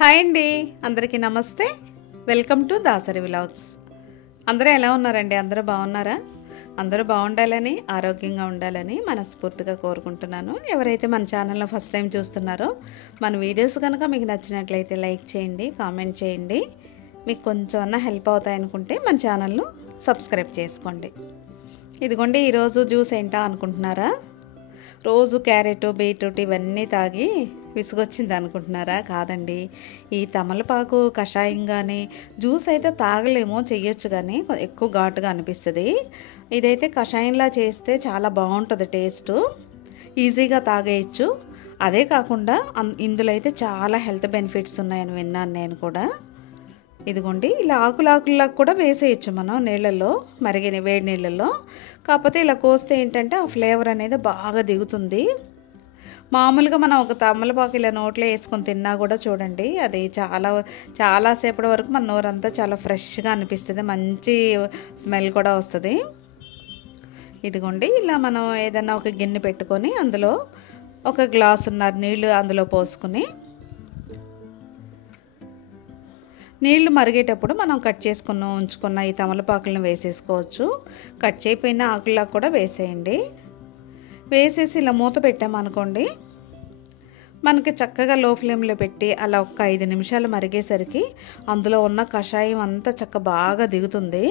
Hi అండి, అందరికీ నమస్తే. Welcome to Dasari vlogs. అందరూ ఎలా ఉన్నారండి? అందరూ బాగున్నారా? అందరూ బాగుండాలని, ఆరోగ్యంగా ఉండాలని మనస్ఫూర్తిగా కోరుకుంటున్నాను. ఎవరైతే మన ఛానల్లో ఫస్ట్ టైం చూస్తున్నారో మన వీడియోస్ కనుక మీకు నచ్చినట్లయితే లైక్ చేయండి, కామెంట్ చేయండి. మీకు కొంచెం అన్నా హెల్ప్ అవుతాయి అనుకుంటే మన ఛానల్ను సబ్స్క్రైబ్ చేసుకోండి. ఇదిగోండి, ఈరోజు జ్యూస్ ఏంటా అనుకుంటున్నారా? రోజు క్యారెట్, బీట్రూట్ ఇవన్నీ తాగి విసుగొచ్చింది అనుకుంటున్నారా? కాదండి, ఈ తమలపాకు కషాయం కానీ జ్యూస్ అయితే తాగలేమో, చెయ్యొచ్చు, కానీ ఎక్కువ ఘాటుగా అనిపిస్తుంది. ఇదైతే కషాయంలా చేస్తే చాలా బాగుంటుంది, టేస్ట్ ఈజీగా తాగేయచ్చు. అదే కాకుండా ఇందులో అయితే చాలా హెల్త్ బెనిఫిట్స్ ఉన్నాయని విన్నాను నేను కూడా. ఇదిగోండి, ఇలా ఆకులాకుల్లా కూడా వేసేయచ్చు మనం నీళ్ళల్లో, మరిగిన వేడి నీళ్ళల్లో. కాకపోతే ఇలా కోస్తే ఏంటంటే ఆ ఫ్లేవర్ అనేది బాగా దిగుతుంది. మామూలుగా మనం ఒక తమలపాకు ఇలా నోట్లో వేసుకొని తిన్నా కూడా చూడండి, అది చాలాసేపటి వరకు మన నోరంతా చాలా ఫ్రెష్గా అనిపిస్తుంది, మంచి స్మెల్ కూడా వస్తుంది. ఇదిగోండి, ఇలా మనం ఏదైనా ఒక గిన్నె పెట్టుకొని అందులో ఒక గ్లాసున్నర నీళ్ళు అందులో పోసుకొని, నీళ్లు మరిగేటప్పుడు మనం కట్ చేసుకున్న ఉంచుకున్న ఈ తమలపాకులను వేసేసుకోవచ్చు. కట్ చేయకపోయిన ఆకుల్లా కూడా వేసేయండి. వేసేసి ఇలా మూత పెట్టామనుకోండి, మనకి చక్కగా లో ఫ్లేమ్లో పెట్టి అలా ఒక 5 నిమిషాలు మరిగేసరికి అందులో ఉన్న కషాయం అంతా బాగా దిగుతుంది.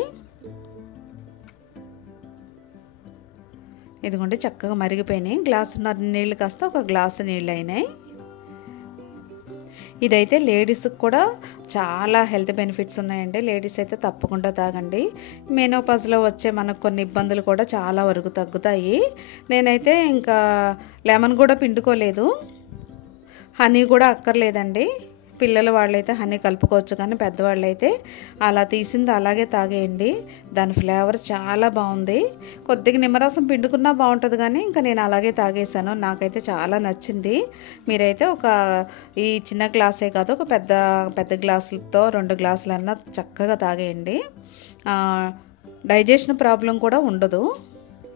ఇదిగోండి, చక్కగా మరిగిపోయినాయి. గ్లాసున్నర నీళ్ళు కాస్త ఒక గ్లాసు నీళ్ళు అయినాయి. ఇదైతే లేడీస్కి కూడా చాలా హెల్త్ బెనిఫిట్స్ ఉన్నాయండి. లేడీస్ అయితే తప్పకుండా తాగండి. మెనోపాజ్లో వచ్చే మనకు కొన్ని ఇబ్బందులు కూడా చాలా వరకు తగ్గుతాయి. నేనైతే ఇంకా లెమన్ కూడా పిండుకోలేదు, హనీ కూడా అక్కర్లేదండి. పిల్లలు వాళ్ళైతే హనీ కలుపుకోవచ్చు, కానీ పెద్దవాళ్ళు అయితే అలా తీసింది అలాగే తాగేయండి. దాని ఫ్లేవర్ చాలా బాగుంది. కొద్దిగా నిమ్మరసం పిండుకున్నా బాగుంటుంది, కానీ ఇంకా నేను అలాగే తాగేసాను. నాకైతే చాలా నచ్చింది. మీరైతే ఈ చిన్న గ్లాసే కాదు, ఒక పెద్ద గ్లాసులతో 2 గ్లాసులన్నా చక్కగా తాగేయండి. డైజెషన్ ప్రాబ్లం కూడా ఉండదు.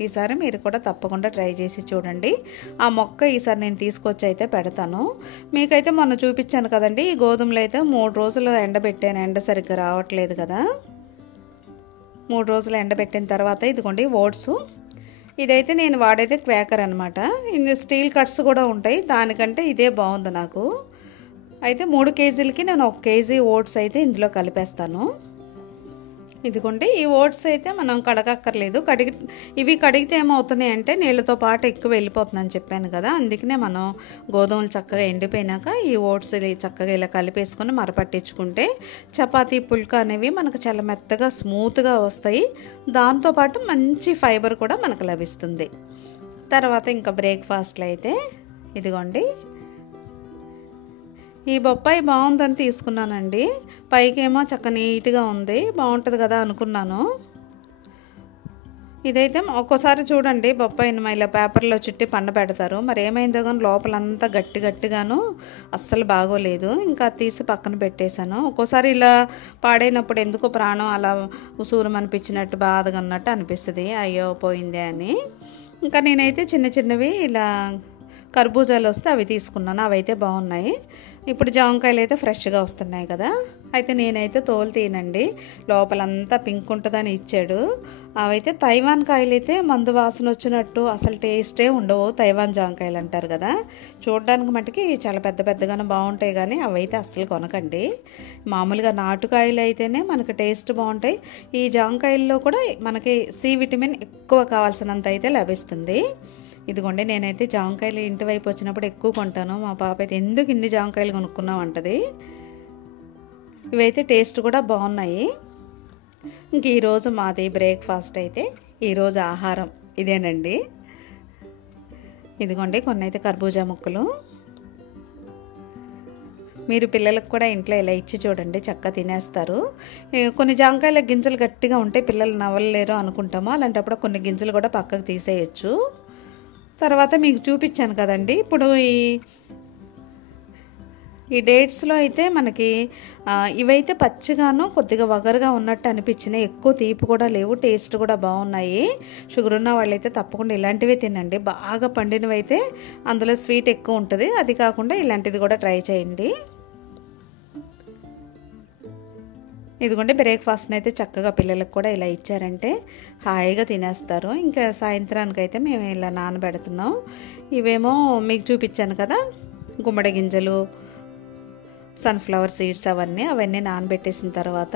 ఈసారి మీరు కూడా తప్పకుండా ట్రై చేసి చూడండి. ఆ మొక్క ఈసారి నేను తీసుకొచ్చి అయితే పెడతాను. మీకైతే మొన్న చూపించాను కదండి, ఈ గోధుమలు అయితే 3 రోజులు ఎండబెట్టాను. ఎండ సరిగ్గా రావట్లేదు కదా, 3 రోజులు ఎండబెట్టిన తర్వాత ఇదిగోండి ఓట్స్. ఇదైతే నేను వాడేది క్వేకర్ అనమాట. ఇందులో స్టీల్ కట్స్ కూడా ఉంటాయి, దానికంటే ఇదే బాగుంది నాకు. అయితే 3 కేజీలకి నేను 1 కేజీ ఓట్స్ అయితే ఇందులో కలిపేస్తాను. ఇదిగోండి, ఈ ఓట్స్ అయితే మనం కడగక్కర్లేదు. ఇవి కడిగితే ఏమవుతున్నాయి అంటే నీళ్ళతో పాటు ఎక్కువ వెళ్ళిపోతుందని చెప్పాను కదా, అందుకనే మనం గోధుమలు చక్కగా ఎండిపోయినాక ఈ ఓట్స్ చక్కగా ఇలా కలిపేసుకొని మరపట్టించుకుంటే చపాతీ పుల్కా అనేవి మనకు చాలా మెత్తగా స్మూత్గా వస్తాయి. దాంతోపాటు మంచి ఫైబర్ కూడా మనకు లభిస్తుంది. తర్వాత ఇంకా బ్రేక్ఫాస్ట్లో అయితే ఇదిగోండి, ఈ బొప్పాయి బాగుందని తీసుకున్నానండి. పైకేమో నీట్గా ఉంది, బాగుంటుంది కదా అనుకున్నాను. ఇదైతే ఒక్కోసారి చూడండి, బొప్పాయిని ఇలా పేపర్లో చుట్టి పండబెడతారు. మరి ఏమైందో కానీ లోపలంతా గట్టిగాను అస్సలు బాగోలేదు. ఇంకా తీసి పక్కన పెట్టేశాను. ఒక్కోసారి ఇలా పాడైనప్పుడు ఎందుకో ప్రాణం అలా ఉసూరం అనిపించినట్టు, బాధగా ఉన్నట్టు అనిపిస్తుంది, అయ్యో పోయిందే అని. ఇంకా నేనైతే చిన్నవి ఇలా కర్బూజాలు వస్తే అవి తీసుకున్నాను. అవైతే బాగున్నాయి. ఇప్పుడు జామకాయలు అయితే ఫ్రెష్గా వస్తున్నాయి కదా, అయితే నేనైతే తోలు తీనండి, లోపలంతా పింక్ ఉంటుందని ఇచ్చాడు. అవైతే తైవాన్ కాయలు అయితే మందు వాసన వచ్చినట్టు అసలు టేస్టే ఉండవు. తైవాన్ జామకాయలు అంటారు కదా, చూడడానికి మటుకి చాలా పెద్దగానే బాగుంటాయి, కానీ అవైతే అస్సలు కొనకండి. మామూలుగా నాటుకాయలు అయితేనే మనకు టేస్ట్ బాగుంటాయి. ఈ జామకాయల్లో కూడా మనకి సి విటమిన్ ఎక్కువ కావాల్సినంత అయితే లభిస్తుంది. ఇదిగోండి, నేనైతే జామకాయలు ఇంటి వైపు వచ్చినప్పుడు ఎక్కువ కొంటాను. మా పాప అయితే ఎందుకు ఇన్ని జామకాయలు కొనుక్కున్నావు అంటది. ఇవైతే టేస్ట్ కూడా బాగున్నాయి. ఇంక ఈరోజు మాది బ్రేక్ఫాస్ట్ అయితే, ఈరోజు ఆహారం ఇదేనండి. ఇదిగోండి, కొన్ని అయితే కర్బూజా ముక్కలు. మీరు పిల్లలకు కూడా ఇంట్లో ఇలా ఇచ్చి చూడండి, చక్కగా తినేస్తారు. కొన్ని జామకాయల గింజలు గట్టిగా ఉంటే పిల్లలు నవ్వలేరు అనుకుంటాము, అలాంటప్పుడు కొన్ని గింజలు కూడా పక్కకు తీసేయచ్చు. తర్వాత మీకు చూపించాను కదండి, ఇప్పుడు ఈ డేట్స్లో అయితే మనకి ఇవైతే పచ్చిగాను కొద్దిగా వగరుగా ఉన్నట్టు అనిపించినాయి. ఎక్కువ తీపి కూడా లేవు, టేస్ట్ కూడా బాగున్నాయి. షుగర్ ఉన్న వాళ్ళైతే తప్పకుండా ఇలాంటివే తినండి. బాగా పండినవి అయితే అందులో స్వీట్ ఎక్కువ ఉంటుంది, అది కాకుండా ఇలాంటిది కూడా ట్రై చేయండి. ఇదిగోండి బ్రేక్ఫాస్ట్ని అయితే చక్కగా పిల్లలకు కూడా ఇలా ఇచ్చారంటే హాయిగా తినేస్తారు. ఇంకా సాయంత్రానికైతే మేము ఇలా నానబెడుతున్నాం. ఇవేమో మీకు చూపించాను కదా, గుమ్మడి గింజలు, సన్ఫ్లవర్ సీడ్స్ అవన్నీ నానబెట్టేసిన తర్వాత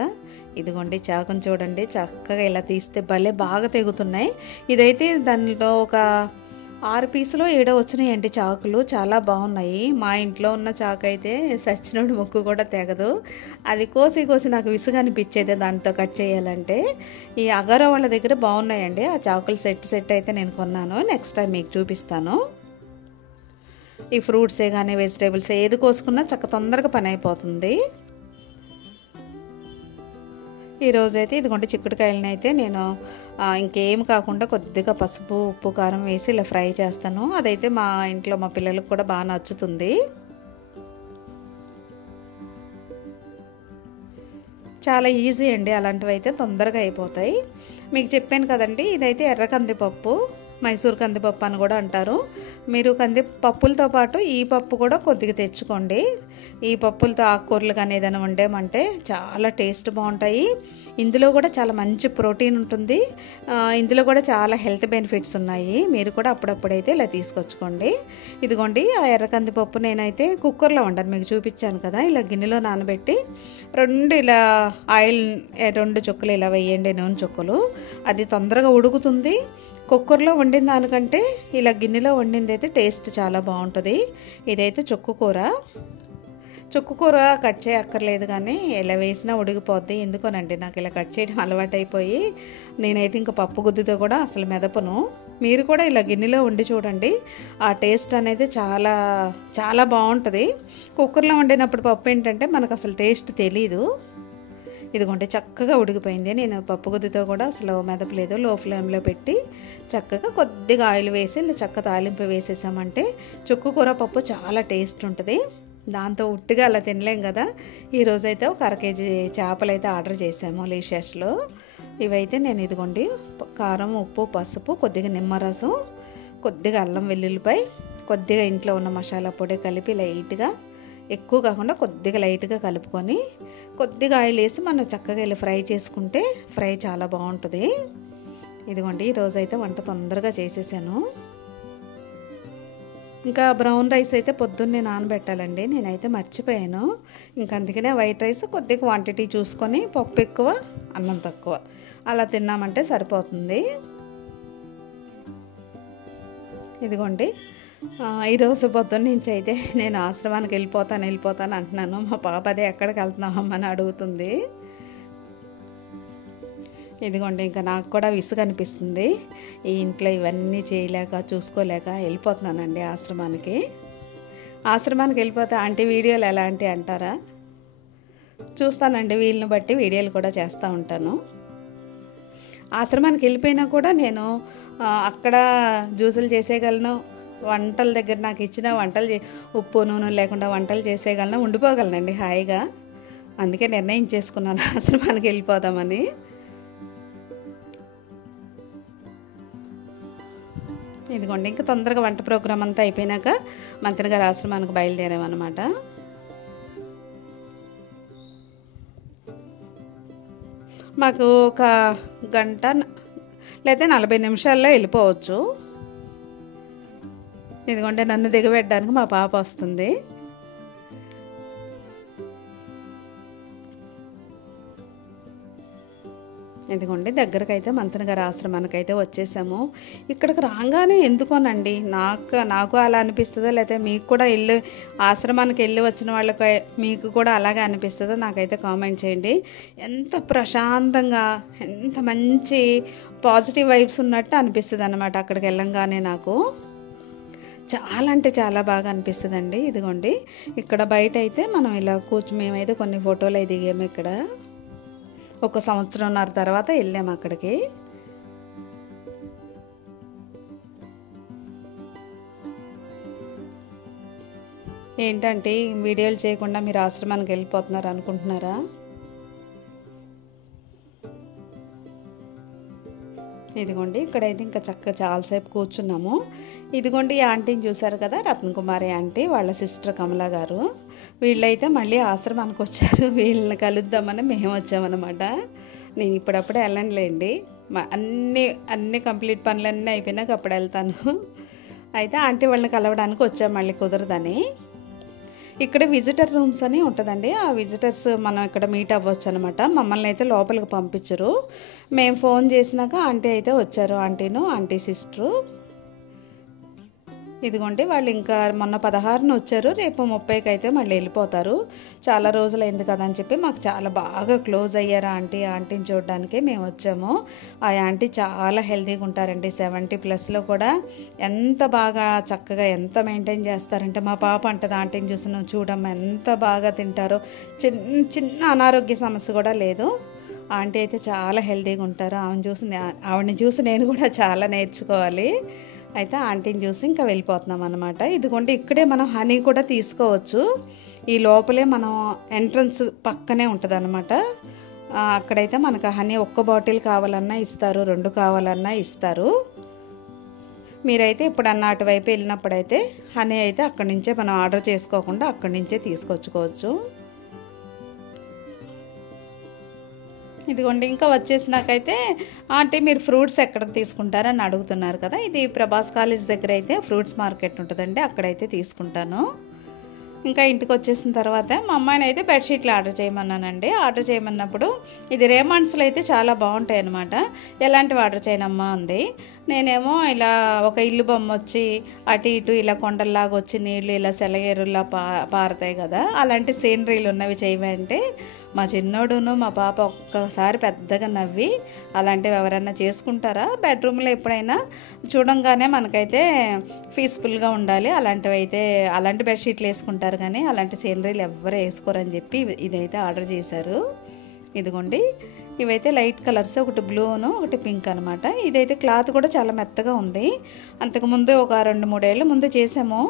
ఇదిగోండి చాకుని చూడండి, చక్కగా ఇలా తీస్తే భలే బాగా తెగుతున్నాయి. ఇదైతే దానిలో ఒక 6 పీసులో 7 వచ్చినాయండి చాకులు, చాలా బాగున్నాయి. మా ఇంట్లో ఉన్న చాకు అయితే సచ్చినోడి ముక్కు కూడా తెగదు. అది కోసి నాకు విసుగు అనిపించేది దాంతో కట్ చేయాలంటే. ఈ అగారో వాళ్ళ దగ్గర బాగున్నాయండి ఆ చాకులు. సెట్ అయితే నేను కొన్నాను, నెక్స్ట్ టైం మీకు చూపిస్తాను. ఈ ఫ్రూట్సే కానీ వెజిటేబుల్స్ ఏది కోసుకున్నా తొందరగా పని అయిపోతుంది. ఈరోజైతే ఇదిగోండి చిక్కుడుకాయలని అయితే నేను ఇంకేం కాకుండా కొద్దిగా పసుపు, ఉప్పు, కారం వేసి ఇలా ఫ్రై చేస్తాను. అదైతే మా ఇంట్లో మా పిల్లలకు కూడా బాగా నచ్చుతుంది. చాలా ఈజీ అండి, అలాంటివి అయితే తొందరగా అయిపోతాయి. మీకు చెప్పాను కదండి, ఇదైతే ఎర్ర కందిపప్పు, మైసూర్ కందిపప్పు అని కూడా అంటారు. మీరు కందిపప్పులతో పాటు ఈ పప్పు కూడా కొద్దిగా తెచ్చుకోండి. ఈ పప్పులతో ఆకుకూరలు కానీ ఏదైనా వండామంటే చాలా టేస్ట్ బాగుంటాయి. ఇందులో కూడా చాలా మంచి ప్రోటీన్ ఉంటుంది. ఇందులో కూడా చాలా హెల్త్ బెనిఫిట్స్ ఉన్నాయి. మీరు కూడా అప్పుడప్పుడైతే ఇలా తీసుకొచ్చుకోండి. ఇదిగోండి ఆ ఎర్ర కందిపప్పు నేనైతే కుక్కర్లో వండాను, మీకు చూపించాను కదా. ఇలా గిన్నెలో నానబెట్టి ఇలా ఆయిల్ 2 చుక్కలు ఇలా వేయండి, నూనె చుక్కలు. అది తొందరగా ఉడుకుతుంది. కుక్కర్లో వండిన దానికంటే ఇలా గిన్నెలో వండింది అయితే టేస్ట్ చాలా బాగుంటుంది. ఇదైతే చుక్కు కూర కట్ చేయక్కర్లేదు, కానీ ఇలా వేసినా ఉడికిపోద్ది. ఎందుకోనండి నాకు ఇలా కట్ చేయడం అలవాటైపోయి నేనైతే ఇంకా పప్పు గుద్దుతో కూడా అసలు మెదపను. మీరు కూడా ఇలా గిన్నెలో వండి చూడండి, ఆ టేస్ట్ అనేది చాలా చాలా బాగుంటుంది. కుక్కర్లో వండినప్పుడు పప్పు ఏంటంటే మనకు అసలు టేస్ట్ తెలీదు. ఇదిగోండి చక్కగా ఉడికిపోయింది. నేను పప్పు గుద్దుతో కూడా అసలు మెదపలేదు, లో ఫ్లేమ్లో పెట్టి చక్కగా కొద్దిగా ఆయిల్ వేసి ఇలా చక్క తాలింపు వేసేసామంటే చుక్కు కూర పప్పు చాలా టేస్ట్ ఉంటుంది. దాంతో ఉట్టిగా అలా తినలేం కదా. ఈరోజైతే ఒక 1/2 కేజీ చేపలు అయితే ఆర్డర్ చేసాము లీషెస్లో. ఇవైతే నేను ఇదిగోండి కారం, ఉప్పు, పసుపు, కొద్దిగా నిమ్మరసం, కొద్దిగా అల్లం వెల్లుల్లిపాయ, కొద్దిగా ఇంట్లో ఉన్న మసాలా పొడి కలిపి లైట్గా, ఎక్కువ కాకుండా కొద్దిగా లైట్గా కలుపుకొని కొద్దిగా ఆయిల్ వేసి మనం చక్కగా ఇలా ఫ్రై చేసుకుంటే ఫ్రై చాలా బాగుంటుంది. ఇదిగోండి ఈరోజైతే వంట తొందరగా చేసేసాను. ఇంకా బ్రౌన్ రైస్ అయితే పొద్దున్నే నానబెట్టాలండి, నేనైతే మర్చిపోయాను. ఇంకా అందుకనే వైట్ రైస్ కొద్దిగా క్వాంటిటీ చూసుకొని పప్పు ఎక్కువ, అన్నం తక్కువ అలా తిన్నామంటే సరిపోతుంది. ఇదిగోండి ఈరోజు పొద్దున్న నుంచి అయితే నేను ఆశ్రమానికి వెళ్ళిపోతాను అంటున్నాను. మా పాప అదే ఎక్కడికి వెళ్తున్నామని అడుగుతుంది. ఇదిగోండి ఇంకా నాకు కూడా విసుగు అనిపిస్తుంది. ఈ ఇంట్లో ఇవన్నీ చేయలేక చూసుకోలేక వెళ్ళిపోతున్నానండి ఆశ్రమానికి వెళ్ళిపోతే ఆంటీ వీడియోలు ఎలాంటి అంటారా, చూస్తానండి. వీళ్ళని బట్టి వీడియోలు కూడా చేస్తూ ఉంటాను. ఆశ్రమానికి వెళ్ళిపోయినా కూడా నేను అక్కడ జ్యూసులు చేసేయగలను, వంటల దగ్గర నాకు ఇచ్చిన వంటలు ఉప్పు నూనె లేకుండా వంటలు చేసేయగలను, ఉండిపోగలనండి హాయిగా. అందుకే నిర్ణయం చేసుకున్నాను ఆశ్రమానికి వెళ్ళిపోదామని. ఇదిగోండి ఇంకా తొందరగా వంట ప్రోగ్రామ్ అంతా అయిపోయినాక మంత్రి గారి ఆశ్రమానికి బయలుదేరామన్నమాట. మాకు ఒక గంట లేదా 40 నిమిషాల్లో వెళ్ళిపోవచ్చు. ఇదిగోండి నన్ను దిగబెట్టడానికి మా పాప వస్తుంది. ఇదిగోండి దగ్గరకైతే మంత్రి గారి ఆశ్రమానికి అయితే వచ్చేసాము. ఇక్కడికి రాగానే ఎందుకోనండి నాకు అలా అనిపిస్తుందో, లేకపోతే మీకు కూడా ఆశ్రమానికి వెళ్ళి వచ్చిన వాళ్ళకి మీకు కూడా అలాగే అనిపిస్తుందో నాకైతే కామెంట్ చేయండి. ఎంత ప్రశాంతంగా, ఎంత మంచి పాజిటివ్ వైబ్స్ ఉన్నట్టు అనిపిస్తుంది అన్నమాట. అక్కడికి వెళ్ళంగానే నాకు చాలా అంటే చాలా బాగా అనిపిస్తుందండి. ఇదిగోండి ఇక్కడ బయట అయితే మనం ఇలా మేమైతే కొన్ని ఫోటోలు అవి దిగాము. ఇక్కడ 1 సంవత్సరంన్నర తర్వాత వెళ్ళాము అక్కడికి. ఏంటంటే వీడియోలు చేయకుండా మీరు ఆశ్రమానికి వెళ్ళిపోతున్నారు అనుకుంటున్నారా? ఇదిగోండి ఇక్కడైతే ఇంకా చక్కగా చాలాసేపు కూర్చున్నాము. ఇదిగోండి ఈ ఆంటీని చూసారు కదా, రత్నకుమారి ఆంటీ వాళ్ళ సిస్టర్ కమలా గారు. వీళ్ళైతే మళ్ళీ ఆశ్రమానికి వచ్చారు. వీళ్ళని కలుద్దామని మేము వచ్చామన్నమాట. నేను ఇప్పుడప్పుడే వెళ్ళనులేండి, అన్ని కంప్లీట్ పనులన్నీ అయిపోయినాక అప్పుడు వెళ్తాను. అయితే ఆంటీ వాళ్ళని కలవడానికి వచ్చాం, మళ్ళీ కుదరదని. ఇక్కడ విజిటర్ రూమ్స్ అని ఉంటుందండి. ఆ విజిటర్స్ మనం ఇక్కడ మీట్ అవ్వచ్చు అనమాట. మమ్మల్ని అయితే లోపలికి పంపించరు. మేము ఫోన్ చేసినాక ఆంటీ అయితే వచ్చారు, ఆంటీ సిస్టరు. ఇదిగోండి వాళ్ళు ఇంకా మొన్న 16న వచ్చారు, రేపు 30కి అయితే మళ్ళీ వెళ్ళిపోతారు. చాలా రోజులైంది కదా అని చెప్పి మాకు చాలా బాగా క్లోజ్ అయ్యారు ఆంటీని చూడడానికి మేము వచ్చాము. ఆ ఆంటీ చాలా హెల్తీగా ఉంటారండి. 70+ కూడా ఎంత బాగా చక్కగా ఎంత మెయింటైన్ చేస్తారంటే, మా పాప అంటది ఆంటీని చూసి, నువ్వు చూడమ్మా ఎంత బాగా తింటారో, చిన్న అనారోగ్య సమస్య కూడా లేదు. ఆంటీ అయితే చాలా హెల్తీగా ఉంటారు. ఆవిడని చూసి నేను కూడా చాలా నేర్చుకోవాలి. అయితే ఆంటీని చూసి ఇంకా వెళ్ళిపోతున్నాం అనమాట. ఇదిగోండి ఇక్కడే మనం హనీ కూడా తీసుకోవచ్చు. ఈ లోపలే మనం ఎంట్రన్స్ పక్కనే ఉంటుంది అనమాట. అక్కడైతే మనకు హనీ ఒక్క బాటిల్ కావాలన్నా ఇస్తారు, 2 కావాలన్నా ఇస్తారు. మీరైతే ఇప్పుడన్నా అటువైపు వెళ్ళినప్పుడైతే హనీ అయితే అక్కడి నుంచే మనం ఆర్డర్ చేసుకోకుండా అక్కడి నుంచే తీసుకొచ్చుకోవచ్చు. ఇదిగోండి ఇంకా వచ్చేసినాకైతే ఆంటీ మీరు ఫ్రూట్స్ ఎక్కడ తీసుకుంటారని అడుగుతున్నారు కదా. ఇది ప్రభాస్ కాలేజ్ దగ్గర అయితే ఫ్రూట్స్ మార్కెట్ ఉంటుందండి, అక్కడైతే తీసుకుంటాను. ఇంకా ఇంటికి వచ్చేసిన తర్వాత మా అమ్మాయిని అయితే బెడ్షీట్లు ఆర్డర్ చేయమన్నానండి. ఆర్డర్ చేయమన్నప్పుడు ఇది రేమాండ్స్లో అయితే చాలా బాగుంటాయి అన్నమాట. ఎలాంటివి ఆర్డర్ చేయనమ్మా అంది. నేనేమో ఇలా ఒక ఇల్లు బొమ్మ వచ్చి అటు ఇటు ఇలా కొండల్లాగా వచ్చి నీళ్ళు ఇలా సెలయేరులా పారుతాయి కదా, అలాంటి సీనరీలు ఉన్నవి చేయమంటే మా చిన్నోడును మా పాప ఒక్కసారి పెద్దగా నవ్వి, అలాంటివి ఎవరైనా చేసుకుంటారా, బెడ్రూమ్లో ఎప్పుడైనా చూడంగానే మనకైతే పీస్ఫుల్గా ఉండాలి, అలాంటి బెడ్షీట్లు వేసుకుంటారు కానీ అలాంటి సీనరీలు ఎవ్వరు వేసుకోరని చెప్పి ఇదైతే ఆర్డర్ చేశారు. ఇదిగోండి ఇవైతే లైట్ కలర్స్, ఒకటి బ్లూను ఒకటి పింక్ అనమాట. ఇదైతే క్లాత్ కూడా చాలా మెత్తగా ఉంది. అంతకుముందు ఒక 2-3 ఏళ్ళ ముందు చేసాము.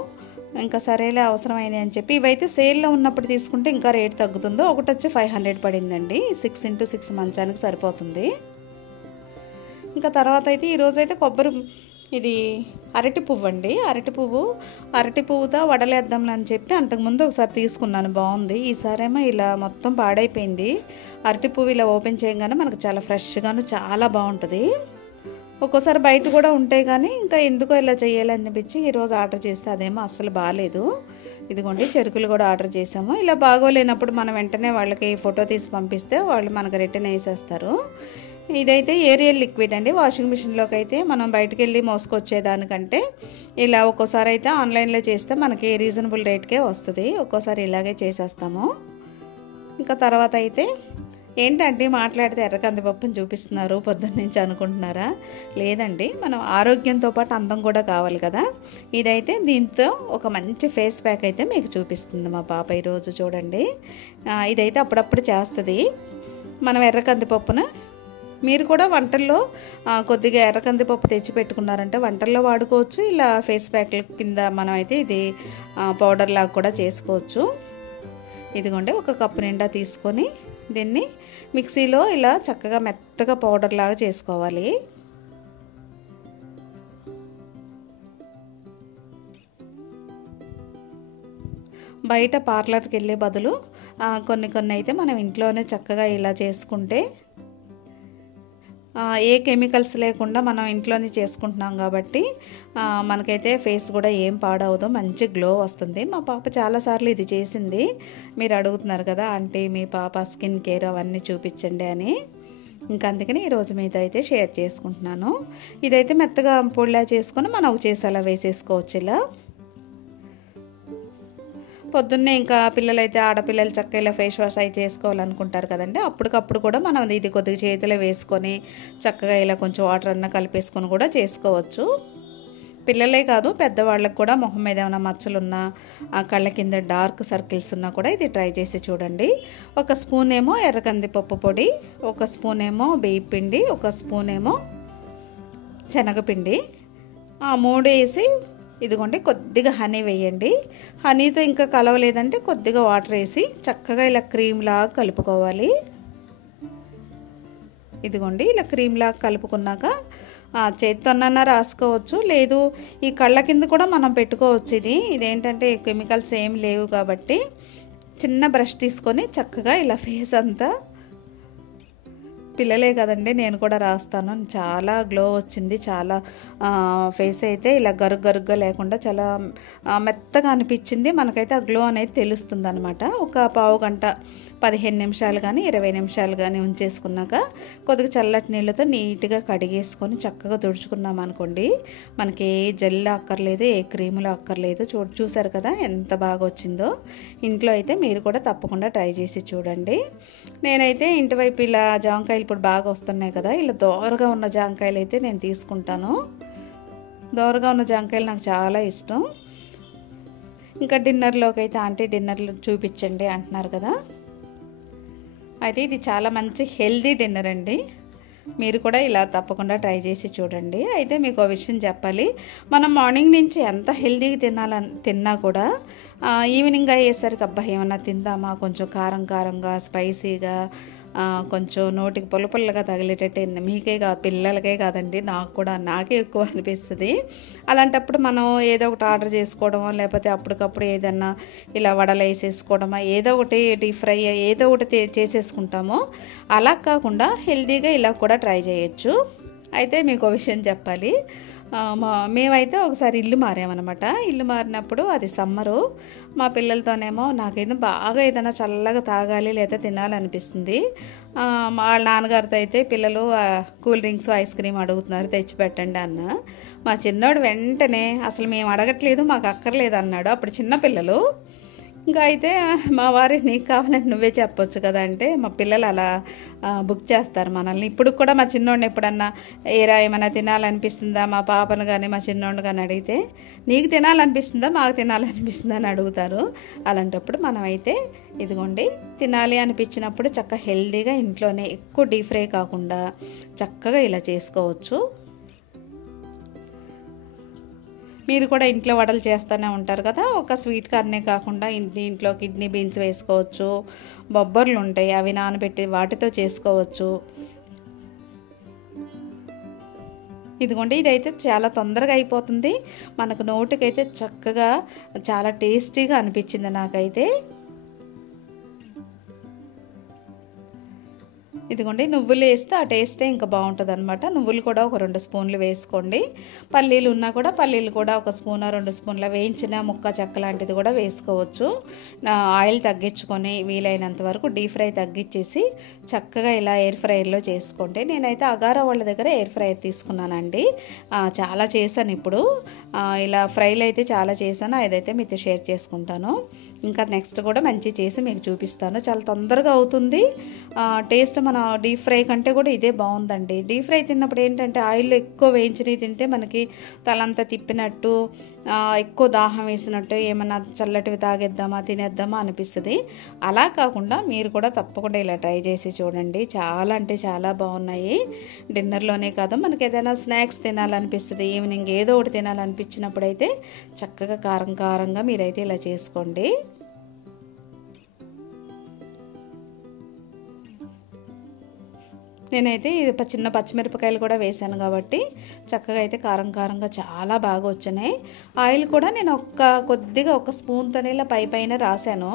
ఇంకా సరేలే అవసరమైనవి అని చెప్పి ఇవైతే సేల్లో ఉన్నప్పుడు తీసుకుంటే ఇంకా రేట్ తగ్గుతుందో. ఒకటి వచ్చి 500 పడిందండి. 6x6 మంచానికి సరిపోతుంది. ఇంకా తర్వాత అయితే ఈరోజైతే ఇది అరటి పువ్వు అండి. అరటి పువ్వుతో వడలేద్దాంలే అని చెప్పి అంతకుముందు ఒకసారి తీసుకున్నాను, బాగుంది. ఈసారేమో ఇలా మొత్తం పాడైపోయింది. అరటి పువ్వు ఇలా ఓపెన్ చేయగానే మనకు చాలా ఫ్రెష్గాను చాలా బాగుంటుంది. ఒక్కోసారి బయట కూడా ఉంటాయి కానీ ఇంకా ఎందుకో ఇలా చేయాలని అనిపించి ఈరోజు ఆర్డర్ చేస్తే అదేమో అస్సలు బాగాలేదు. ఇదిగోండి చెరుకులు కూడా ఆర్డర్ చేసాము. ఇలా బాగోలేనప్పుడు మనం వెంటనే వాళ్ళకి ఫోటో తీసి పంపిస్తే వాళ్ళు మనకు రిటర్న్ వేసేస్తారు. ఇదైతే ఏరియల్ లిక్విడ్ అండి. వాషింగ్ మిషన్లోకి అయితే మనం బయటకు వెళ్ళి మోసుకొచ్చేదానికంటే ఇలా ఒక్కోసారి అయితే ఆన్లైన్లో చేస్తే మనకి రీజనబుల్ రేట్కే వస్తుంది. ఒక్కోసారి ఇలాగే చేసేస్తాము. ఇంకా తర్వాత అయితే ఏంటంటే మాట్లాడితే ఎర్ర కందిపప్పుని చూపిస్తున్నారు పొద్దున్న నుంచి అనుకుంటున్నారా? లేదండి, మనం ఆరోగ్యంతో పాటు అందం కూడా కావాలి కదా. ఇదైతే దీంతో ఒక మంచి ఫేస్ ప్యాక్ అయితే మీకు చూపిస్తుంది మా పాప ఈరోజు. చూడండి ఇదైతే అప్పుడప్పుడు చేస్తుంది. మనం ఎర్ర కందిపప్పును మీరు కూడా వంటల్లో కొద్దిగా ఎర్ర కందిపప్పు తెచ్చి పెట్టుకున్నారంటే వంటల్లో వాడుకోవచ్చు. ఇలా ఫేస్ ప్యాక్ల కింద మనం అయితే ఇది పౌడర్ లాగా కూడా చేసుకోవచ్చు. ఇదిగోండి ఒక కప్పు నిండా తీసుకొని దీన్ని మిక్సీలో ఇలా చక్కగా మెత్తగా పౌడర్ లాగా చేసుకోవాలి. బయట పార్లర్కి వెళ్ళే బదులు కొన్ని అయితే మనం ఇంట్లోనే చక్కగా ఇలా చేసుకుంటే ఏ కెమికల్స్ లేకుండా మనం ఇంట్లోనే చేసుకుంటున్నాం కాబట్టి మనకైతే ఫేస్ కూడా ఏం పాడవదు, మంచి గ్లో వస్తుంది. మా పాప చాలాసార్లు ఇది చేసింది. మీరు అడుగుతున్నారు కదా ఆంటీ మీ పాప స్కిన్ కేర్ అవన్నీ చూపించండి అని. ఇంకా అందుకని ఈరోజు మీతో అయితే షేర్ చేసుకుంటున్నాను. ఇదైతే మెత్తగా పొడిలా చేసుకొని మనం చేసేలా వేసేసుకోవచ్చు. ఇలా పొద్దున్నే ఇంకా పిల్లలైతే ఆడపిల్లలు చక్కగా ఇలా ఫేస్ వాష్ అయి చేసుకోవాలనుకుంటారు కదండి. అప్పటికప్పుడు కూడా మనం ఇది కొద్దిగా చేతిలో వేసుకొని చక్కగా ఇలా కొంచెం వాటర్ అన్న కలిపేసుకొని కూడా చేసుకోవచ్చు. పిల్లలే కాదు పెద్దవాళ్ళకి కూడా మొహం మీద ఏమైనా మచ్చలున్నా కళ్ళ కింద డార్క్ సర్కిల్స్ ఉన్నా కూడా ఇది ట్రై చేసి చూడండి. 1 స్పూన్ ఏమో ఎర్ర కందిపప్పు పొడి, 1 స్పూన్ ఏమో బియ్యం పిండి, 1 స్పూన్ ఏమో శనగపిండి, 3 వేసి ఇదిగోండి కొద్దిగా హనీ వేయండి. హనీతో ఇంకా కలవలేదంటే కొద్దిగా వాటర్ వేసి చక్కగా ఇలా క్రీమ్ లాగా కలుపుకోవాలి. ఇదిగోండి ఇలా క్రీమ్లా కలుపుకున్నాక చేత్తోనన్నా రాసుకోవచ్చు, లేదు ఈ కళ్ళ కింద కూడా మనం పెట్టుకోవచ్చు. ఇదేంటంటే కెమికల్స్ ఏం లేవు కాబట్టి చిన్న బ్రష్ తీసుకొని చక్కగా ఇలా ఫేస్ అంతా, పిల్లలే కదండి నేను కూడా రాస్తాను, చాలా గ్లో వచ్చింది. చాలా ఫేస్ అయితే ఇలా గరుగ్గా లేకుండా చాలా మెత్తగా అనిపించింది. మనకైతే ఆ గ్లో అనేది తెలుస్తుంది అనమాట. ఒక పావు గంట 15 నిమిషాలు కానీ 20 నిమిషాలు కానీ ఉంచేసుకున్నాక కొద్దిగా చల్లటి నీళ్ళతో నీట్గా కడిగేసుకొని చక్కగా తుడుచుకున్నాం అనుకోండి, మనకి ఏ జెల్ అక్కర్లేదు, ఏ క్రీములు అక్కర్లేదు. చూసారు కదా ఎంత బాగా వచ్చిందో. ఇంట్లో అయితే మీరు కూడా తప్పకుండా ట్రై చేసి చూడండి. నేనైతే ఇంటి వైపు ఇలా జాంకాయలు ఇప్పుడు బాగా వస్తున్నాయి కదా, ఇలా దోరగా ఉన్న జాంకాయలు అయితే నేను తీసుకుంటాను. దోరగా ఉన్న జాంకాయలు నాకు చాలా ఇష్టం. ఇంకా డిన్నర్లోకి అయితే ఆంటీ డిన్నర్లు చూపించండి అంటున్నారు కదా, అయితే ఇది చాలా మంచి హెల్దీ డిన్నర్ అండి. మీరు కూడా ఇలా తప్పకుండా ట్రై చేసి చూడండి. అయితే మీకు ఒక విషయం చెప్పాలి, మనం మార్నింగ్ నుంచి ఎంత హెల్దీగా తిన్నా కూడా ఈవినింగ్ అయ్యేసరికి అబ్బా ఏమన్నా తిందామా, కొంచెం కారంగా స్పైసీగా కొంచెం నోటికి పుల్లగా తగిలేటట్టు, మీకే కాదు పిల్లలకే కాదండి నాకే ఎక్కువ అనిపిస్తుంది. అలాంటప్పుడు మనం ఏదో ఒకటి ఆర్డర్ చేసుకోవడమో, లేకపోతే అప్పటికప్పుడు ఏదన్నా ఇలా వడలు వేసేసుకోవడమో, ఏదో ఒకటి డీప్ ఫ్రై ఏదో ఒకటి చేసేసుకుంటామో. అలా కాకుండా హెల్తీగా ఇలా కూడా ట్రై చేయొచ్చు. అయితే మీకు విషయం చెప్పాలి, మేమైతే ఒకసారి ఇల్లు మారామన్నమాట. ఇల్లు మారినప్పుడు అది సమ్మరు, మా పిల్లలతోనేమో నాకైనా బాగా ఏదైనా చల్లగా తాగాలి లేదా తినాలనిపిస్తుంది. వాళ్ళ నాన్నగారితో అయితే పిల్లలు కూల్ డ్రింక్స్ ఐస్ క్రీమ్ అడుగుతున్నారు, తెచ్చిపెట్టండి అన్న. మా చిన్నోడు వెంటనే అసలు మేము అడగట్లేదు, మాకు అక్కర్లేదు అన్నాడు. అప్పుడు చిన్నపిల్లలు. ఇంకా అయితే మా వారి నీకు కావాలంటే నువ్వే చెప్పొచ్చు కదా అంటే, మా పిల్లలు అలా బుక్ చేస్తారు మనల్ని. ఇప్పుడు కూడా మా చిన్నోడిని ఎప్పుడన్నా ఏరా ఏమైనా తినాలనిపిస్తుందా, మా పాపను కానీ మా చిన్నోడిని కానీ అడిగితే, నీకు తినాలనిపిస్తుందా మాకు తినాలనిపిస్తుందా అని అడుగుతారు. అలాంటప్పుడు మనమైతే ఇదిగోండి తినాలి అనిపించినప్పుడు చక్కగా హెల్దీగా ఇంట్లోనే ఎక్కువ డీప్ ఫ్రై కాకుండా చక్కగా ఇలా చేసుకోవచ్చు. మీరు కూడా ఇంట్లో వడలు చేస్తూనే ఉంటారు కదా, ఒక స్వీట్ కార్నే కాకుండా దీంట్లో కిడ్నీ బీన్స్ వేసుకోవచ్చు, బొబ్బర్లు ఉంటాయి అవి నానబెట్టి వాటితో చేసుకోవచ్చు. ఇదిగోండి ఇదైతే చాలా తొందరగా అయిపోతుంది, మనకు నోటికైతే చక్కగా చాలా టేస్టీగా అనిపించింది నాకైతే. ఇదిగోండి నువ్వులు వేస్తే ఆ టేస్టే ఇంకా బాగుంటుంది అనమాట. నువ్వులు కూడా ఒక 2 స్పూన్లు వేసుకోండి. పల్లీలు ఉన్నా కూడా పల్లీలు కూడా ఒక స్పూన్ 2 స్పూన్ల వేయించిన ముక్క చెక్క లాంటిది కూడా వేసుకోవచ్చు. ఆయిల్ తగ్గించుకొని వీలైనంత వరకు డీప్ ఫ్రై తగ్గించేసి చక్కగా ఇలా ఎయిర్ ఫ్రైయర్లో చేసుకోండి. నేనైతే అగారా వాళ్ళ దగ్గర ఎయిర్ ఫ్రైయర్ తీసుకున్నానండి. చాలా చేశాను ఇప్పుడు, ఇలా ఫ్రైలు అయితే చాలా చేశాను, అదైతే మీతో షేర్ చేసుకుంటాను. ఇంకా నెక్స్ట్ కూడా మంచి చేసి మీకు చూపిస్తాను. చాలా తొందరగా అవుతుంది, టేస్ట్ మన డీప్ ఫ్రై కంటే కూడా ఇదే బాగుందండి. డీప్ ఫ్రై తిన్నప్పుడు ఏంటంటే ఆయిల్లో ఎక్కువ వేయించినవి తింటే మనకి తలంతా తిప్పినట్టు, ఎక్కువ దాహం వేసినట్టు, ఏమన్నా చల్లటివి తాగేద్దామా తినేద్దామా అనిపిస్తుంది. అలా కాకుండా మీరు కూడా తప్పకుండా ఇలా ట్రై చేసి చూడండి, చాలా అంటే చాలా బాగున్నాయి. డిన్నర్లోనే కాదు మనకి ఏదైనా స్నాక్స్ తినాలనిపిస్తుంది, ఈవినింగ్ ఏదో ఒకటి తినాలనిపించినప్పుడు అయితే చక్కగా కారంగా మీరైతే ఇలా చేసుకోండి. నేనైతే చిన్న పచ్చిమిరపకాయలు కూడా వేసాను కాబట్టి చక్కగా అయితే కారంగా చాలా బాగా వచ్చినాయి. ఆయిల్ కూడా నేను కొద్దిగా ఒక స్పూన్తోనే ఇలా పైన రాశాను.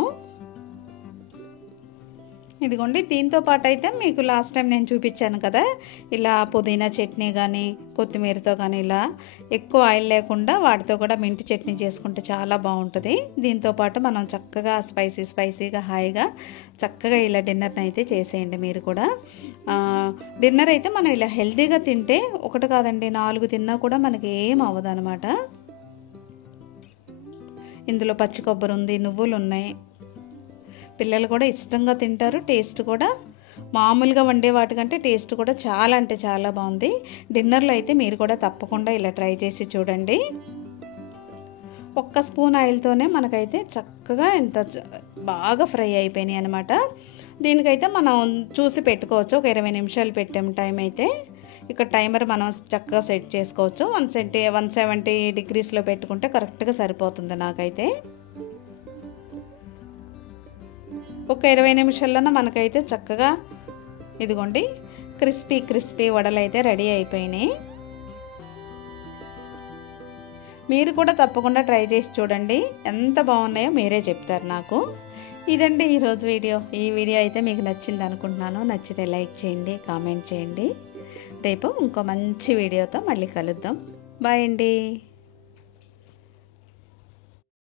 ఇదిగోండి దీంతో పాటు అయితే మీకు లాస్ట్ టైం నేను చూపించాను కదా, ఇలా పుదీనా చట్నీ కానీ కొత్తిమీరతో కానీ ఇలా ఎక్కువ ఆయిల్ లేకుండా వాటితో కూడా మింటి చట్నీ చేసుకుంటే చాలా బాగుంటుంది. దీంతో పాటు మనం చక్కగా స్పైసీగా హాయిగా చక్కగా ఇలా డిన్నర్ని అయితే చేసేయండి మీరు కూడా. డిన్నర్ అయితే మనం ఇలా హెల్తీగా తింటే ఒకటి కాదండి 4 తిన్నా కూడా మనకి ఏం అవ్వదు అనమాట. ఇందులో పచ్చి కొబ్బరి ఉంది, నువ్వులు ఉన్నాయి, పిల్లలు కూడా ఇష్టంగా తింటారు. టేస్ట్ కూడా మామూలుగా వండే వాటికంటే టేస్ట్ కూడా చాలా అంటే చాలా బాగుంది. డిన్నర్లో అయితే మీరు కూడా తప్పకుండా ఇలా ట్రై చేసి చూడండి. 1 స్పూన్ ఆయిల్తోనే మనకైతే చక్కగా ఎంత బాగా ఫ్రై అయిపోయినాయి అనమాట. దీనికైతే మనం చూసి పెట్టుకోవచ్చు, ఒక 20 నిమిషాలు పెట్టాం టైం అయితే. ఇక్కడ టైమర్ మనం చక్కగా సెట్ చేసుకోవచ్చు. 170 డిగ్రీస్లో పెట్టుకుంటే కరెక్ట్గా సరిపోతుంది నాకైతే. ఒక 20 నిమిషాల్లోనే మనకైతే చక్కగా ఇదిగోండి క్రిస్పీ క్రిస్పీ వడలు అయితే రెడీ అయిపోయినాయి. మీరు కూడా తప్పకుండా ట్రై చేసి చూడండి, ఎంత బాగున్నాయో మీరే చెప్తారు నాకు. ఇదండి ఈరోజు వీడియో. ఈ వీడియో అయితే మీకు నచ్చింది అనుకుంటున్నాను. నచ్చితే లైక్ చేయండి, కామెంట్ చేయండి. రేపు ఇంకో మంచి వీడియోతో మళ్ళీ కలుద్దాం. బాయ్ అండి.